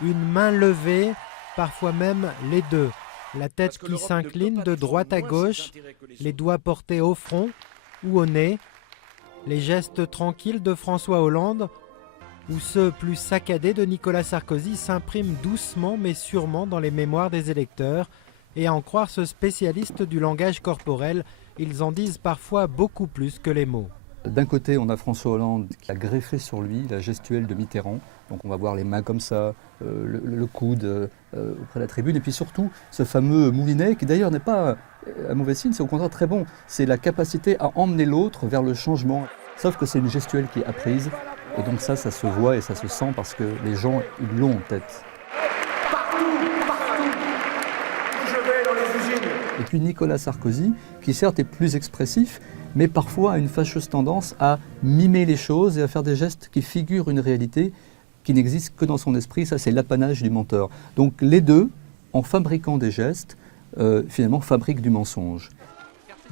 une main levée, parfois même les deux. La tête qui s'incline de droite à gauche, les doigts portés au front ou au nez. Les gestes tranquilles de François Hollande ou ceux plus saccadés de Nicolas Sarkozy s'impriment doucement mais sûrement dans les mémoires des électeurs. Et à en croire ce spécialiste du langage corporel, ils en disent parfois beaucoup plus que les mots. D'un côté, on a François Hollande qui a greffé sur lui la gestuelle de Mitterrand. Donc on va voir les mains comme ça, le coude auprès de la tribune. Et puis surtout, ce fameux moulinet, qui d'ailleurs n'est pas un mauvais signe, c'est au contraire très bon. C'est la capacité à emmener l'autre vers le changement. Sauf que c'est une gestuelle qui est apprise. Et donc ça se voit et ça se sent parce que les gens, ils l'ont en tête. Et puis Nicolas Sarkozy, qui certes est plus expressif, mais parfois a une fâcheuse tendance à mimer les choses et à faire des gestes qui figurent une réalité qui n'existe que dans son esprit. Ça, c'est l'apanage du menteur. Donc les deux, en fabriquant des gestes, finalement fabriquent du mensonge.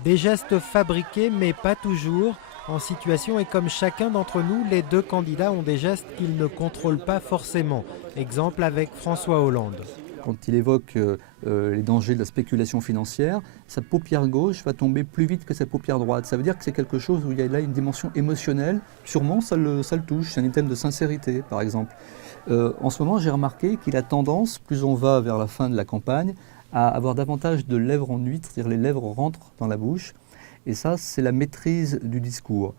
Des gestes fabriqués, mais pas toujours. En situation et comme chacun d'entre nous, les deux candidats ont des gestes qu'ils ne contrôlent pas forcément. Exemple avec François Hollande. Quand il évoque les dangers de la spéculation financière, sa paupière gauche va tomber plus vite que sa paupière droite. Ça veut dire que c'est quelque chose où il y a là une dimension émotionnelle. Sûrement, ça le touche. C'est un item de sincérité, par exemple. En ce moment, j'ai remarqué qu'il a tendance, plus on va vers la fin de la campagne, à avoir davantage de lèvres en huître, c'est-à-dire les lèvres rentrent dans la bouche. Et ça, c'est la maîtrise du discours.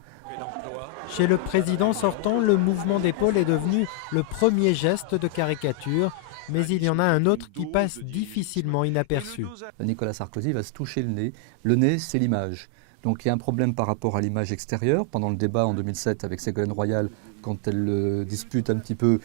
Chez le président sortant, le mouvement d'épaule est devenu le premier geste de caricature. Mais il y en a un autre qui passe difficilement inaperçu. Nicolas Sarkozy va se toucher le nez. Le nez, c'est l'image. Donc il y a un problème par rapport à l'image extérieure. Pendant le débat en 2007 avec Ségolène Royal, quand elle dispute un petit peu,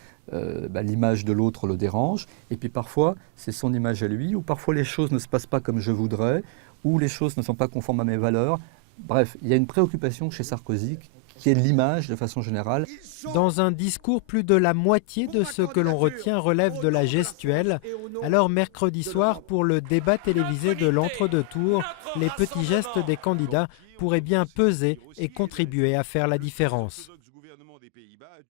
l'image de l'autre le dérange. Et puis parfois, c'est son image à lui, ou parfois les choses ne se passent pas comme je voudrais, ou les choses ne sont pas conformes à mes valeurs. Bref, il y a une préoccupation chez Sarkozy qui est l'image de façon générale. Dans un discours, plus de la moitié de ce que l'on retient relève de la gestuelle. Alors mercredi soir, pour le débat télévisé de l'entre-deux-tours, les petits gestes des candidats pourraient bien peser et contribuer à faire la différence.